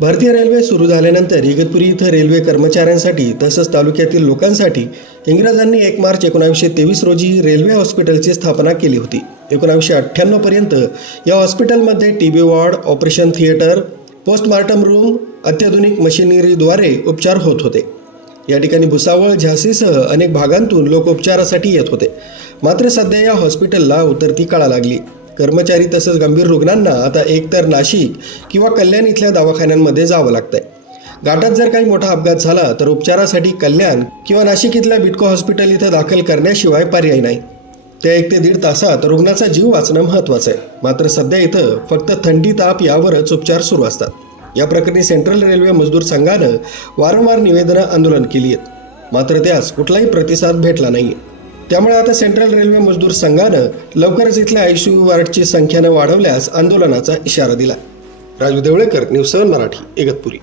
भारतीय रेल्वे सुरू झाल्यानंतर इगतपुरी इथं रेल्वे कर्मचाऱ्यांसाठी तसंच तालुक्यातील लोकांसाठी इंग्रजांनी एक मार्च एकोणावीसशे तेवीस रोजी रेल्वे हॉस्पिटलची स्थापना केली होती. एकोणावीसशे अठ्ठ्याण्णवपर्यंत या हॉस्पिटलमध्ये T B ward operation theatre postmortem room अत्याधुनिक मशिनरीद्वारे उपचार होत होते. या ठिकाणी भुसावळ झाशीसह अनेक भागांतून लोक उपचारासाठी येत होते. मात्र सध्या या हॉस्पिटलला उतरती काळा लागली. कर्मचारी तसंच गंभीर रुग्णांना आता एकतर नाशिक किंवा कल्याण इथल्या दवाखान्यांमध्ये जावं लागतंय. घाटात जर काही मोठा अपघात झाला तर उपचारासाठी कल्याण किंवा नाशिक इथल्या बिटको हॉस्पिटल इथं दाखल करण्याशिवाय पर्याय नाही. त्या एक ते दीड तासात रुग्णाचा जीव वाचणं महत्त्वाचं आहे. मात्र सध्या इथं फक्त थंडी ताप यावरच उपचार सुरू असतात. या प्रकरणी सेंट्रल रेल्वे मजदूर संघानं वारंवार निवेदनं आंदोलन केली आहेत. मात्र त्यास कुठलाही प्रतिसाद भेटला नाही त्यामुळे आता सेंट्रल रेल्वे मजदूर संघानं लवकरच इथल्या आयसीयू वार्डची संख्यानं वाढवल्यास आंदोलनाचा इशारा दिला. Raju Devlekar news seven Marathi Igatpuri.